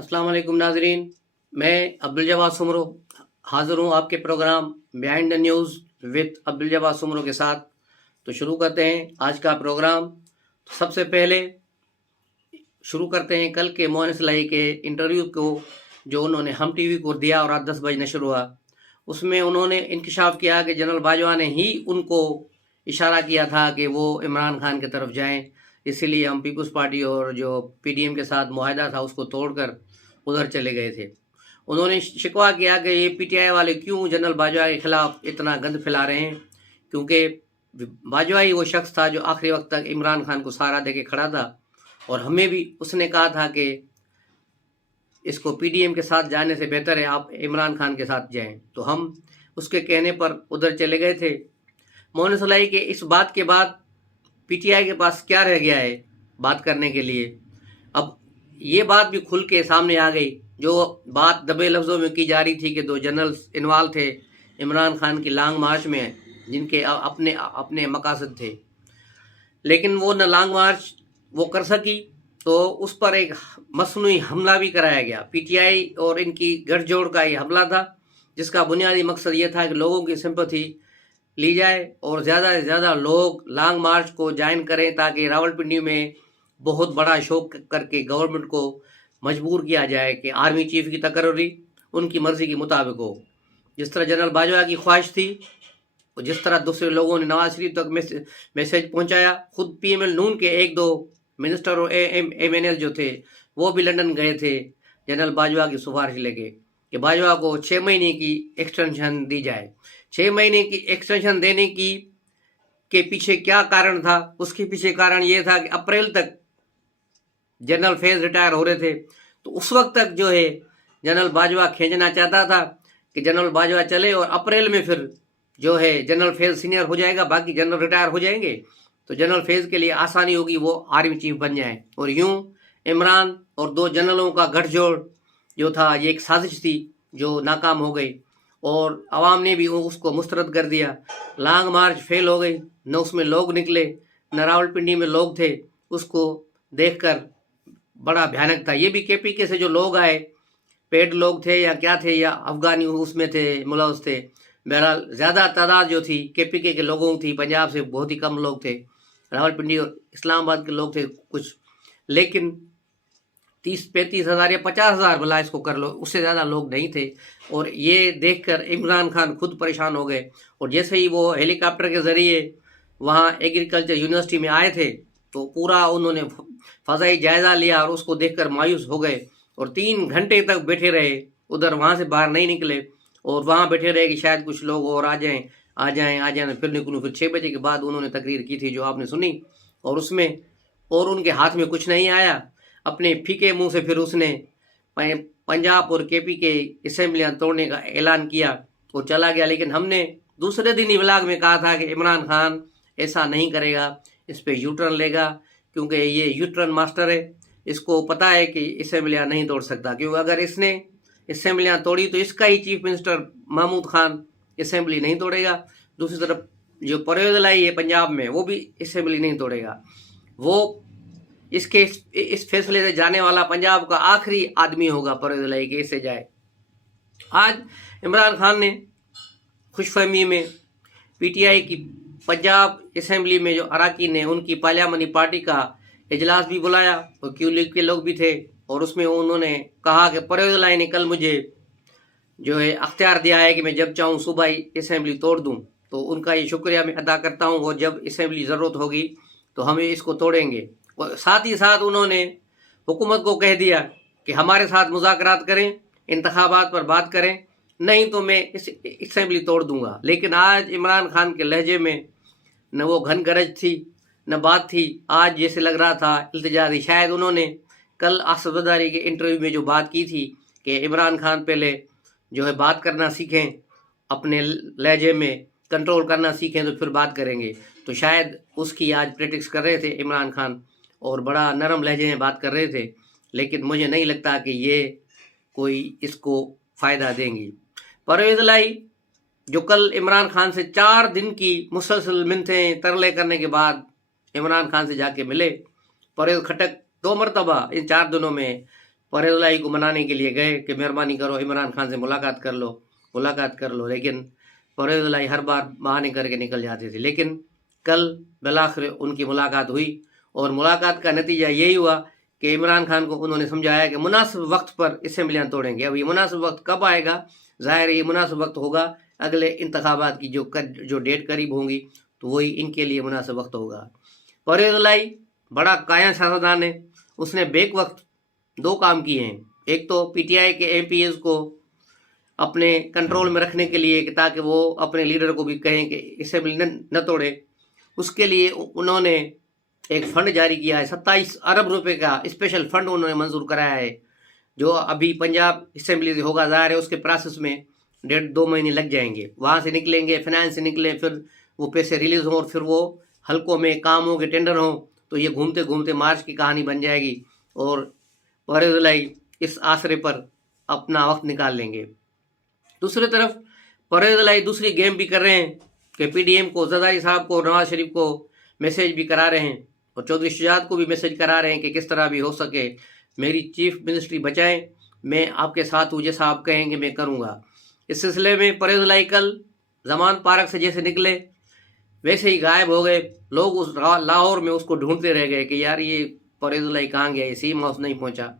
अस्सलाम वालेकुम नाजरीन। मैं अब्दुल जवाद सुमरो हाज़िर हूँ आपके programme behind the news with Abdul Jawad Soomro के साथ। तो शुरू करते हैं आज का प्रोग्राम। सबसे पहले शुरू करते हैं कल के मोइन सलाई के इंटरव्यू को, जो उन्होंने हम टीवी को दिया और रात 10 बजे नशर हुआ। उसमें उन्होंने इंकशाफ किया कि जनरल बाजवा ने ही उनको इशारा किया था कि वो इमरान खान की तरफ जाएं, इसीलिए हम पीपल्स पार्टी और जो पीडीएम के साथ मुआहदा था उसको तोड़कर उधर चले गए थे। उन्होंने शिकवा किया कि ये पीटीआई वाले क्यों जनरल बाजवा के खिलाफ इतना गंद फैला रहे हैं, क्योंकि बाजवा ही वो शख्स था जो आखिरी वक्त तक इमरान खान को सहारा दे के खड़ा था, और हमें भी उसने कहा था कि इसको पीडीएम के साथ जाने से बेहतर है आप इमरान खान के साथ जाएं। तो हम उसके कहने पर उधर चले गए थे। मोइन सलाई के इस बात के बाद पीटीआई के पास क्या रह गया है बात करने के लिए। अब ये बात भी खुल के सामने आ गई, जो बात दबे लफ्ज़ों में की जा रही थी कि दो जनरल्स इन्वॉल्व थे इमरान खान की लॉन्ग मार्च में, जिनके अपने अपने मकासद थे, लेकिन वो न लॉन्ग मार्च वो कर सकी, तो उस पर एक मसनूई हमला भी कराया गया। पीटीआई और इनकी गठजोड़ का ये हमला था, जिसका बुनियादी मकसद ये था कि लोगों की सिंपैथी ली जाए और ज़्यादा से ज़्यादा लोग लॉन्ग मार्च को ज्वाइन करें, ताकि रावलपिंडी में बहुत बड़ा शो करके गवर्नमेंट को मजबूर किया जाए कि आर्मी चीफ की तकर्री उनकी मर्ज़ी के मुताबिक हो। जिस तरह जनरल बाजवा की ख्वाहिश थी, और जिस तरह दूसरे लोगों ने नवाज शरीफ तक मैसेज पहुंचाया। खुद पीएमएल नून के एक दो मिनिस्टर और एमएनएल जो थे वो भी लंदन गए थे जनरल बाजवा की सिफारिश लेके कि बाजवा को 6 महीने की एक्सटेंशन दी जाए। 6 महीने की एक्सटेंशन देने की के पीछे क्या कारण था? उसके पीछे कारण ये था कि अप्रैल तक जनरल फैज रिटायर हो रहे थे, तो उस वक्त तक जो है जनरल बाजवा खींचना चाहता था कि जनरल बाजवा चले और अप्रैल में फिर जो है जनरल फैज सीनियर हो जाएगा, बाकी जनरल रिटायर हो जाएंगे, तो जनरल फैज के लिए आसानी होगी, वो आर्मी चीफ बन जाए। और यूं इमरान और दो जनरलों का गठजोड़ जो था, ये एक साजिश थी जो नाकाम हो गई, और आवाम ने भी उसको मुस्तरद कर दिया। लॉन्ग मार्च फेल हो गई, न उसमें लोग निकले, न रावलपिंडी में लोग थे। उसको देखकर बड़ा भयानक था। ये भी केपीके से जो लोग आए, पेड लोग थे या क्या थे, या अफगानी उसमें थे, मुलव्वस थे, बहरहाल ज़्यादा तादाद जो थी केपीके के लोगों की थी। पंजाब से बहुत ही कम लोग थे, रावलपिंडी और इस्लामाबाद के लोग थे कुछ, लेकिन 30-35 हज़ार या 50 हज़ार भला इसको कर लो, उससे ज़्यादा लोग नहीं थे। और ये देखकर इमरान खान खुद परेशान हो गए, और जैसे ही वो हेलीकॉप्टर के ज़रिए वहाँ एग्रीकल्चर यूनिवर्सिटी में आए थे, तो पूरा उन्होंने फ़ज़ाई जायज़ा लिया और उसको देखकर मायूस हो गए, और 3 घंटे तक बैठे रहे उधर, वहाँ से बाहर नहीं निकले, और वहाँ बैठे रहे कि शायद कुछ लोग और आ जाएं आ जाएं आ जाएं, फिर निकलूँ। फिर 6 बजे के बाद उन्होंने तकरीर की थी जो आपने सुनी, और उसमें और उनके हाथ में कुछ नहीं आया। अपने फीके मुंह से फिर उसने पंजाब और केपी के असेंबलियाँ तोड़ने का ऐलान किया और चला गया। लेकिन हमने दूसरे दिन ही व्लॉग में कहा था कि इमरान खान ऐसा नहीं करेगा, इस पर यू टर्न लेगा, क्योंकि ये यू टर्न मास्टर है। इसको पता है कि असेंबलियाँ नहीं तोड़ सकता, क्योंकि अगर इसने असेंबलियाँ तोड़ी तो इसका ही chief minister Mahmood Khan assembly नहीं तोड़ेगा। दूसरी तरफ जो परवेज़ लाई है पंजाब में, वो भी असेंबली नहीं तोड़ेगा। वो इसके इस फैसले से जाने वाला पंजाब का आखिरी आदमी होगा परवेज़ लाई के इससे जाए। आज इमरान खान ने खुशफहमी में पीटीआई की पंजाब असेंबली में जो अरकान ने उनकी पार्लियामानी पार्टी का इजलास भी बुलाया, और क्यू लीग के लोग भी थे, और उसमें उन्होंने कहा कि परवेज़ लाई ने कल मुझे जो है अख्तियार दिया है कि मैं जब चाहूँ सुबह ही असेंबली तोड़ दूँ, तो उनका ये शुक्रिया मैं अदा करता हूँ, और जब असेंबली ज़रूरत होगी तो हम इसको तोड़ेंगे। और साथ ही साथ उन्होंने हुकूमत को कह दिया कि हमारे साथ मुज़ाकरात करें, इंतखाबात पर बात करें, नहीं तो मैं इस असेंबली तोड़ दूंगा। लेकिन आज इमरान खान के लहजे में न वो घन गरज थी न बात थी। आज जैसे लग रहा था इल्तिजा थी। शायद उन्होंने कल असद ज़रदारी के इंटरव्यू में जो बात की थी कि इमरान खान पहले जो है बात करना सीखें, अपने लहजे में कंट्रोल करना सीखें, तो फिर बात करेंगे। तो शायद उसकी आज प्रैक्टिस कर रहे थे इमरान खान, और बड़ा नरम लहजे में बात कर रहे थे। लेकिन मुझे नहीं लगता कि ये कोई इसको फ़ायदा देंगी। परवेज़ लाई जो कल इमरान खान से 4 दिन की मुसलसल मिन्नतें तरले करने के बाद इमरान खान से जाके मिले। परवेज़ खटक 2 मरतबा इन 4 दिनों में परहेज लाई को मनाने के लिए गए कि मेहरबानी करो इमरान खान से मुलाकात कर लो, लेकिन परहेज लाई हर बार बहाने करके निकल जाते थे। लेकिन कल बिलाखिर उनकी मुलाकात हुई और मुलाकात का नतीजा यही हुआ कि इमरान खान को उन्होंने समझाया कि मुनासिब वक्त पर असेंबलियाँ तोड़ेंगे। अब ये मुनासिब वक्त कब आएगा? ज़ाहिर है ये मुनासिब वक्त होगा अगले इंतखाबात की जो डेट करीब होंगी, तो वही इनके लिए मुनासिब वक्त होगा। परहेज लाई बड़ा काया सियासतदान है। उसने बेक वक्त दो काम किए हैं। एक तो पीटीआई के एमपीएस को अपने कंट्रोल में रखने के लिए कि ताकि वो अपने लीडर को भी कहें कि असेंबली न तोड़े, उसके लिए उन्होंने एक फंड जारी किया है। 27 अरब रुपए का स्पेशल फंड उन्होंने मंजूर कराया है, जो अभी पंजाब असेंबली से होगा। ज़ाहिर है उसके प्रोसेस में 1.5-2 महीने लग जाएंगे। वहाँ से निकलेंगे, फाइनेंस से निकले, फिर वो पैसे रिलीज हों और फिर वो हल्कों में काम होंगे, टेंडर हों, तो ये घूमते घूमते मार्च की कहानी बन जाएगी और परहेज लाई इस आसरे पर अपना वक्त निकाल लेंगे। दूसरी तरफ परहेज लाई दूसरी गेम भी कर रहे हैं कि पीडीएम को, जरदारी साहब को, नवाज शरीफ को मैसेज भी करा रहे हैं और चौधरी शुजात को भी मैसेज करा रहे हैं कि किस तरह भी हो सके मेरी चीफ मिनिस्ट्री बचाएं, मैं आपके साथ हूँ, जैसा आप कहेंगे मैं करूँगा। इस सिलसिले में परहेज लाई कल जमान पार्क से जैसे निकले वैसे ही गायब हो गए। लोग उस लाहौर में उसको ढूंढते रह गए कि यार ये परहेज लाई कहाँ गया, ये सीम हाउस नहीं पहुंचा।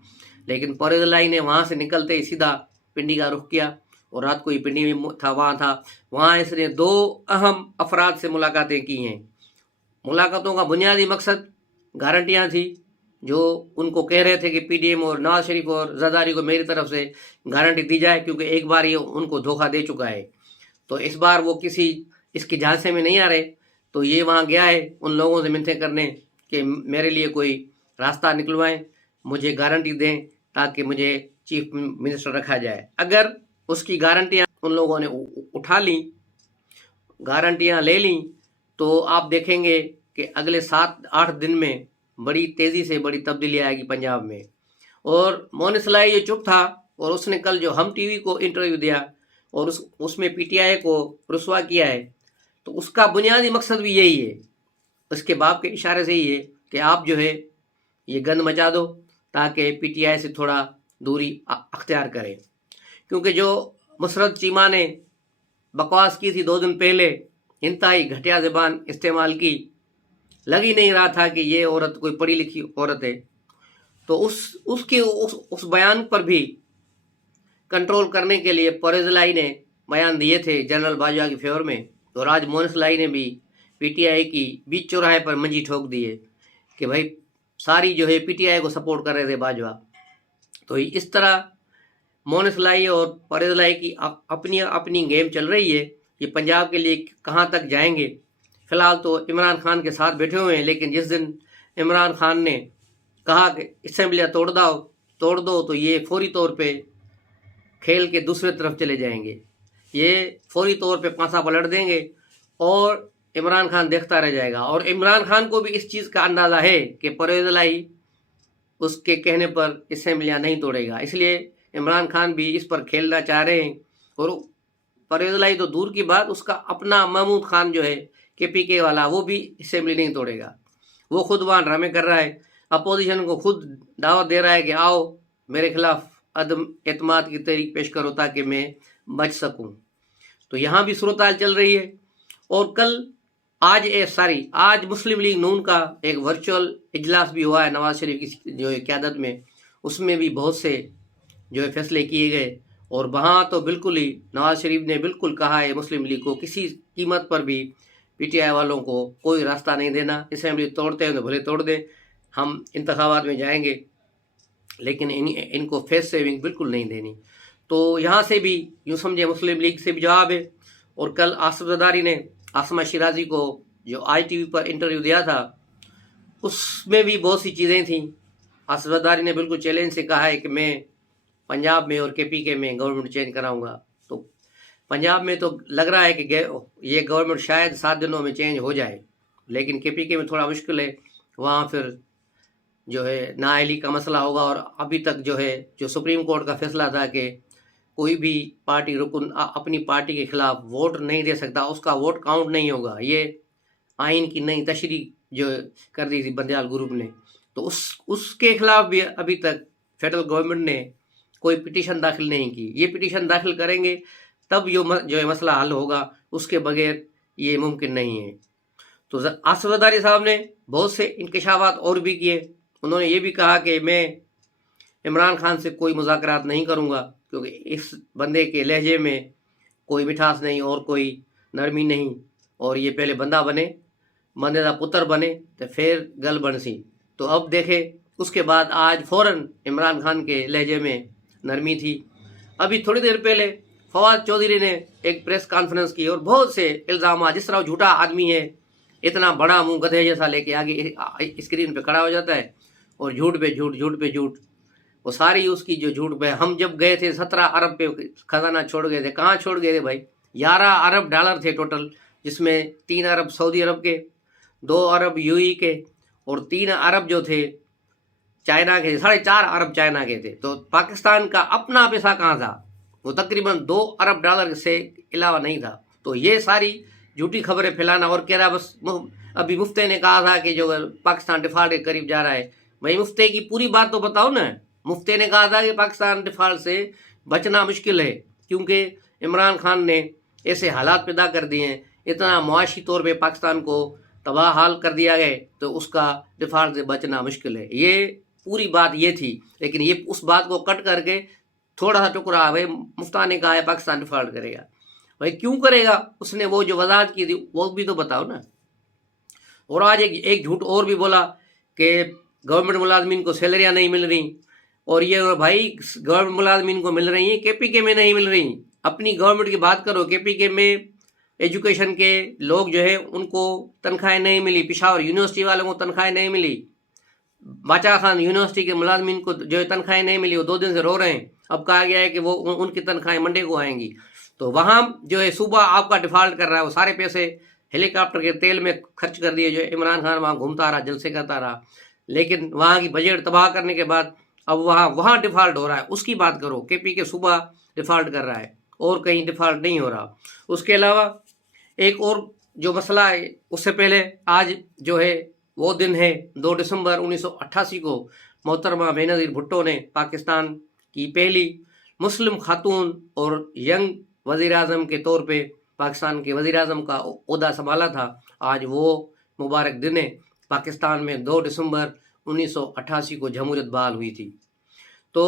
लेकिन परहेज लाई ने वहाँ से निकलते ही सीधा पिंडी का रुख किया और रात को ही पिंडी में था। वहाँ इसने 2 अहम अफराद से मुलाकातें की हैं। मुलाकातों का बुनियादी मकसद गारंटियाँ थी, जो उनको कह रहे थे कि पीडीएम और नवाज शरीफ और जरदारी को मेरी तरफ से गारंटी दी जाए, क्योंकि एक बार ये उनको धोखा दे चुका है। तो इस बार वो किसी इसकी झांसे में नहीं आ रहे, तो ये वहाँ गया है उन लोगों से मिन्नतें करने कि मेरे लिए कोई रास्ता निकलवाएं, मुझे गारंटी दें ताकि मुझे चीफ मिनिस्टर रखा जाए। अगर उसकी गारंटियाँ उन लोगों ने उठा ली, गारंटियाँ ले ली, तो आप देखेंगे कि अगले 7-8 दिन में बड़ी तेज़ी से बड़ी तब्दीली आएगी पंजाब में। और मोनिस लाई ये चुप था और उसने कल जो हम टीवी को इंटरव्यू दिया और उसमें पीटीआई को रुस्वा किया है, तो उसका बुनियादी मकसद भी यही है, उसके बाप के इशारे से ही है कि आप जो है ये गंद मचा दो ताकि पीटीआई से थोड़ा दूरी अख्तियार करें। क्योंकि जो मुसरत चीमा ने बकवास की थी 2 दिन पहले, इंतहाई घटिया ज़बान इस्तेमाल की, लग ही नहीं रहा था कि ये औरत कोई पढ़ी लिखी औरत है। तो उस बयान पर भी कंट्रोल करने के लिए परहेज लाई ने बयान दिए थे जनरल बाजवा के फेवर में, और आज मोनिस लाई ने भी पीटीआई की बीच चौराहे पर मंजी ठोक दी है कि भाई सारी जो है पीटीआई को सपोर्ट कर रहे थे बाजवा। तो इस तरह मोनिस लाई और परहेज लाई की अपनी गेम चल रही है। ये पंजाब के लिए कहाँ तक जाएंगे? फिलहाल तो इमरान खान के साथ बैठे हुए हैं, लेकिन जिस दिन इमरान खान ने कहा कि असेंबलियाँ तोड़ दो, तो ये फौरी तौर पे खेल के दूसरे तरफ चले जाएंगे। ये फौरी तौर पे पासा पलट देंगे और इमरान खान देखता रह जाएगा। और इमरान खान को भी इस चीज़ का अंदाज़ा है कि परहेज लाई उसके कहने पर असेंबलियाँ नहीं तोड़ेगा, इसलिए इमरान खान भी इस पर खेलना चाह रहे हैं। और परहेज लाई तो दूर की बात, उसका अपना महमूद खान जो है केपीके वाला, वो भी असेंबली नहीं तोड़ेगा। वो खुद वहाँ ड्रामे कर रहा है, अपोजिशन को खुद दावत दे रहा है कि आओ मेरे खिलाफ अदम एतमाद की तहरीक पेश करो ताकि मैं बच सकूं। तो यहाँ भी सूरत हाल चल रही है। और आज मुस्लिम लीग नून का एक वर्चुअल इजलास भी हुआ है नवाज शरीफ की जो है क़यादत में, उसमें भी बहुत से जो है फैसले किए गए। और वहाँ तो बिल्कुल ही नवाज शरीफ ने बिल्कुल कहा है मुस्लिम लीग को किसी कीमत पर भी पीटीआई वालों को कोई रास्ता नहीं देना, असेंबली तोड़ते हैं तो भले तोड़ दें, हम इंतखाबात में जाएंगे, लेकिन इनको फेस सेविंग बिल्कुल नहीं देनी। तो यहाँ से भी यूँ समझे मुस्लिम लीग से भी जवाब है। और कल आसिफ जरदारी ने आसमा शिराजी को जो ITV पर इंटरव्यू दिया था, उसमें भी बहुत सी चीज़ें थीं। आसिफ जरदारी ने बिल्कुल चैलेंज से कहा है कि मैं पंजाब में और KPK में गवर्नमेंट चेंज कराऊंगा। तो पंजाब में तो लग रहा है कि ये गवर्नमेंट शायद 7 दिनों में चेंज हो जाए, लेकिन KPK में थोड़ा मुश्किल है। वहाँ फिर जो है नाअहली का मसला होगा। और अभी तक जो है जो सुप्रीम कोर्ट का फैसला था कि कोई भी पार्टी रुकन अपनी पार्टी के खिलाफ वोट नहीं दे सकता, उसका वोट काउंट नहीं होगा, ये आइन की नई तशरीह जो कर दी थी बंदयाल ग्रुप ने, तो उसके खिलाफ भी अभी तक फेडरल गवर्नमेंट ने कोई पिटीशन दाखिल नहीं की। ये पिटीशन दाखिल करेंगे तब जो है मसला हल होगा, उसके बगैर ये मुमकिन नहीं है। तो आसिफ जरदारी साहब ने बहुत से इंकशाफात और भी किए। उन्होंने ये भी कहा कि मैं इमरान खान से कोई मुज़ाकरात नहीं करूँगा, क्योंकि इस बंदे के लहजे में कोई मिठास नहीं और कोई नरमी नहीं, और ये पहले बंदा बने, बंदे का पुत्र बने तो फिर गल बनसी। तो अब देखे उसके बाद आज फ़ौरन इमरान खान के लहजे में नरमी थी। अभी थोड़ी देर पहले फवाद चौधरी ने एक प्रेस कॉन्फ्रेंस की और बहुत से इल्ज़ाम, जिस तरह झूठा आदमी है, इतना बड़ा मुंह गधे जैसा लेके आगे स्क्रीन पे खड़ा हो जाता है और झूठ पे झूठ, झूठ पे झूठ, वो सारी उसकी जो झूठ पे। हम जब गए थे 17 अरब पे खजाना छोड़ गए थे, कहाँ छोड़ गए थे भाई? 11 अरब डॉलर थे टोटल, जिसमें 3 अरब सऊदी अरब के, 2 अरब यूएई के और 3 अरब जो थे चाइना के, 4.5 अरब चाइना के थे। तो पाकिस्तान का अपना पैसा कहाँ था? वो तकरीबन 2 अरब डॉलर से अलावा नहीं था। तो ये सारी झूठी खबरें फैलाना और कह रहा बस। अभी मुफ्ती ने कहा था कि जो पाकिस्तान डिफॉल्ट के करीब जा रहा है। भाई मुफ्ती की पूरी बात तो बताओ ना। मुफ्ती ने कहा था कि पाकिस्तान डिफॉल्ट से बचना मुश्किल है, क्योंकि इमरान खान ने ऐसे हालात पैदा कर दिए हैं, इतना मुआशी तौर पे पाकिस्तान को तबाह हाल कर दिया गया, तो उसका डिफॉल्ट से बचना मुश्किल है। ये पूरी बात ये थी, लेकिन ये उस बात को कट करके थोड़ा सा टुकड़ा, भाई मुफ्ती ने कहा है पाकिस्तान डिफॉल्ट करेगा। भाई क्यों करेगा? उसने वो जो वजाहत की थी वो भी तो बताओ ना। और आज एक झूठ और भी बोला कि गवर्नमेंट मुलाजमीन को सैलरियाँ नहीं मिल रही, और ये भाई गवर्नमेंट मुलाजमीन को मिल रही हैं, केपीके में नहीं मिल रही। अपनी गवर्नमेंट की बात करो। केपीके में एजुकेशन के लोग जो है उनको तनख्वाहें नहीं मिली, पिशावर यूनिवर्सिटी वालों को तनख्वाहें नहीं मिली, बाचा खान यूनिवर्सिटी के मुलाजमीन को जो है तनख्वाहें नहीं मिली, वो 2 दिन से रो रहे हैं। अब कहा गया है कि वो उनकी तनख्वाहें मंडे को आएंगी। तो वहाँ जो है सूबा आपका डिफॉल्ट कर रहा है, वो सारे पैसे हेलीकॉप्टर के तेल में खर्च कर दिए। जो इमरान खान वहाँ घूमता रहा, जलसे करता रहा, लेकिन वहाँ की बजट तबाह करने के बाद अब वहाँ डिफॉल्ट हो रहा है। उसकी बात करो। केपी के सूबा डिफॉल्ट कर रहा है और कहीं डिफॉल्ट नहीं हो रहा। उसके अलावा एक और जो मसला है, उससे पहले आज जो है वो दिन है 2 दिसंबर 1988 को मोहतरमा बेनज़ीर भुट्टो ने पाकिस्तान की पहली मुस्लिम खातून और यंग वज़ीर आज़म के तौर पे पाकिस्तान के वज़ीर आज़म का ओहदा संभाला था। आज वो मुबारक दिन है। पाकिस्तान में 2 दिसंबर 1988 को जमहूरियत बहाल हुई थी। तो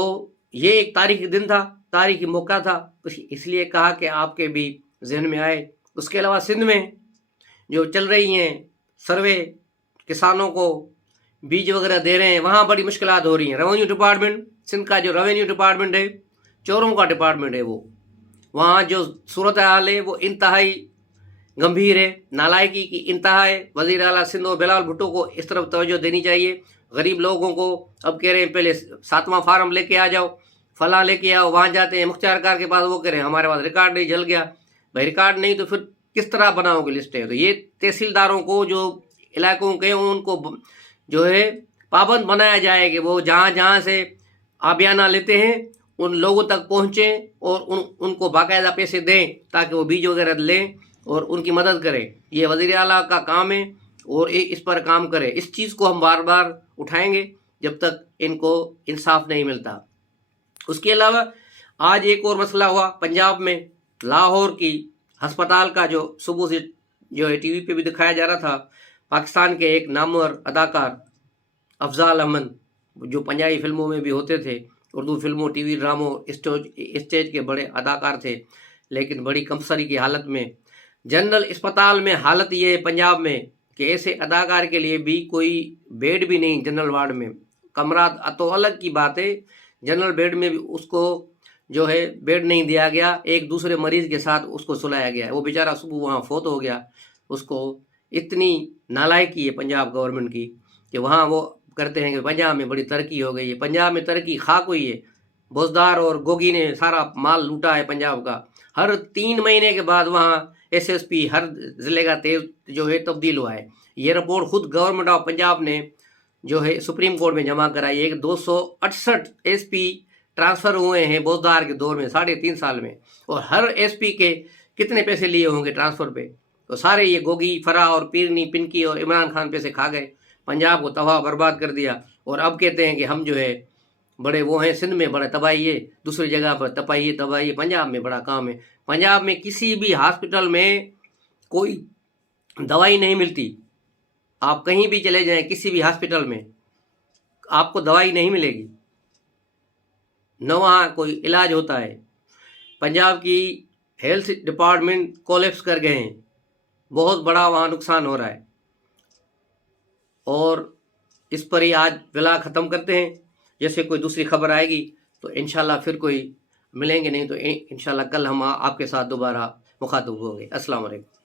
ये एक तारीखी दिन था, तारीखी मौका था, इसलिए कहा कि आपके भी जहन में आए। उसके अलावा सिंध में जो चल रही हैं सर्वे, किसानों को बीज वगैरह दे रहे हैं, वहाँ बड़ी मुश्किलात हो रही हैं। रेवेन्यू डिपार्टमेंट, सिंध का जो रेवेन्यू डिपार्टमेंट है, चोरों का डिपार्टमेंट है, वो वहाँ जो सूरत हाल है वो इंतहाई गंभीर है, नालायकी की इंतहा है। वज़ीर आला सिंध और बिलावल भुट्टो को इस तरफ तवज्जो देनी चाहिए। गरीब लोगों को अब कह रहे हैं पहले 7वां फार्म लेके आ जाओ, फला लेके आओ, वहाँ जाते हैं मुख्तियार कार के पास, वो कह रहे हैं हमारे पास रिकॉर्ड नहीं, जल गया। भाई रिकॉर्ड नहीं तो फिर किस तरह बनाओगे लिस्टें? तो ये तहसीलदारों को जो इलाकों के उनको जो है पाबंद बनाया जाए कि वो जहाँ जहाँ से आबियाना लेते हैं उन लोगों तक पहुँचें और उनको बाकायदा पैसे दें ताकि वो बीज वगैरह लें और उनकी मदद करें। ये वज़ीर आला का काम है और इस पर काम करें। इस चीज़ को हम बार बार उठाएंगे जब तक इनको इंसाफ नहीं मिलता। उसके अलावा आज एक और मसला हुआ पंजाब में, लाहौर की हस्पताल का, जो सुबह से जो है टीवी पे भी दिखाया जा रहा था। पाकिस्तान के एक नामवर अदाकार अफजाल अहमद, जो पंजाबी फिल्मों में भी होते थे, उर्दू फिल्मों, टीवी ड्रामों, स्टेज के बड़े अदाकार थे, लेकिन बड़ी कमसरी की हालत में जनरल अस्पताल में हालत ये है पंजाब में कि ऐसे अदाकार के लिए भी कोई बेड भी नहीं जनरल वार्ड में। कमरा तो अलग की बात है, जनरल बेड में भी उसको जो है बेड नहीं दिया गया, एक दूसरे मरीज के साथ उसको सुलाया गया। वो बेचारा सुबह वहाँ फोत हो गया। उसको इतनी नालायकी है पंजाब गवर्नमेंट की कि वहाँ वो करते हैं कि पंजाब में बड़ी तरक्की हो गई है। पंजाब में तरक्की खाक हुई है। बोजदार और गोगी ने सारा माल लूटा है पंजाब का। हर 3 महीने के बाद वहाँ एसएसपी हर ज़िले का तेज जो है तब्दील हुआ है। ये रिपोर्ट खुद गवर्नमेंट ऑफ पंजाब ने जो है सुप्रीम कोर्ट में जमा कराई है कि 268 एसपी ट्रांसफ़र हुए हैं बोजदार के दौर में 3.5 साल में, और हर एसपी के कितने पैसे लिए होंगे ट्रांसफ़र पे? तो सारे ये गोगी, फरा और पीरनी, पिनकी और इमरान खान पैसे खा गए, पंजाब को तबाह बर्बाद कर दिया। और अब कहते हैं कि हम जो है بڑے وہ ہیں، سندھ میں بڑا تباہی ہے، دوسری جگہ پر تباہی ہے، پنجاب میں بڑا کام ہے. پنجاب میں کسی بھی ہاسپٹل میں کوئی دوائی نہیں ملتی. آپ کہیں بھی چلے جائیں کسی بھی ہاسپٹل میں آپ کو دوائی نہیں ملے گی، نہ وہاں کوئی علاج ہوتا ہے. پنجاب کی ہیلتھ ڈپارٹمنٹ کولیپس کر گئے ہیں، بہت بڑا وہاں نقصان ہو رہا ہے. اور اس پر ہی آج بلا ختم کرتے ہیں. جیسے کوئی دوسری خبر آئے گی تو انشاءاللہ پھر کوئی ملیں گے، نہیں تو انشاءاللہ کل ہم آپ کے ساتھ دوبارہ مخاطب ہوں گے. السلام علیکم.